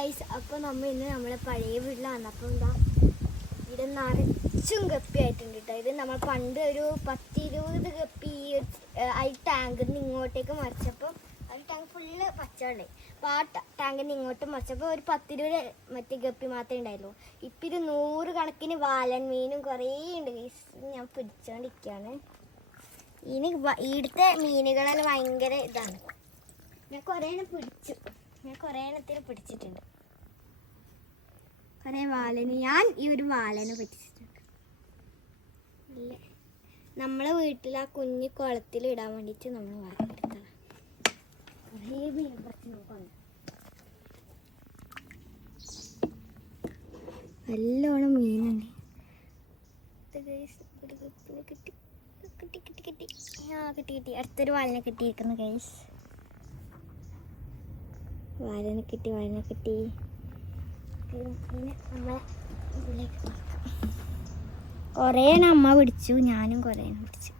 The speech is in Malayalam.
ഗൈസ് അപ്പോൾ നമ്മ ഇന്ന് നമ്മളെ പഴയ വീട്ടിലാണ്. അപ്പം എന്താ ഇവിടെ നിറച്ചും ഗപ്പി ആയിട്ടുണ്ട് കേട്ടോ ഇത് നമ്മൾ പണ്ട് ഒരു പത്തിരുപത് ഗപ്പി ഈ ടാങ്കിൽ നിന്ന് ഇങ്ങോട്ടേക്ക് മറിച്ചപ്പോൾ ആ ടാങ്ക് ഫുള്ള് പച്ചവെള്ളേ അപ്പോൾ ആ ടാങ്കിൽ നിന്ന് ഇങ്ങോട്ട് മറിച്ചപ്പോൾ ഒരു പത്തിരുപത് മറ്റേ ഗപ്പി മാത്രമേ ഉണ്ടായിരുന്നു ഇപ്പം ഇത് നൂറ് കണക്കിന് വാലൻ മീനും കുറേ ഉണ്ട് ഗൈസ് ഞാൻ പിടിച്ചോണ്ടിരിക്കുകയാണ് ഇനി ഇവിടുത്തെ മീനുകളെല്ലാം ഭയങ്കര ഇതാണ്. ഞാൻ കുറേ പിടിച്ചു. കുറേ പിടിച്ചിട്ടുണ്ട്. കുറേ വാലന്. ഞാൻ ഈ ഒരു വാലനെ പിടിച്ചിട്ടുണ്ട്. നമ്മളെ വീട്ടിൽ ആ കുഞ്ഞു കുളത്തിൽ ഇടാൻ വേണ്ടിട്ട് നമ്മൾ വളർത്തിയെടുത്തതാണ് കുറേ മീൻ പറിച്ച് നോക്കണം നല്ലോണം മീനാണ് കിട്ടി. കിട്ടി കിട്ടി കിട്ടി. ആ കിട്ടി കിട്ടി. അടുത്തൊരു വാലിനെ കിട്ടിയിരിക്കുന്നു ഗൈസ് വാലിനെ കിട്ടി വാലിനെ കിട്ടി. കുറേ അമ്മ പിടിച്ചു ഞാനും കുറേ പിടിച്ചു.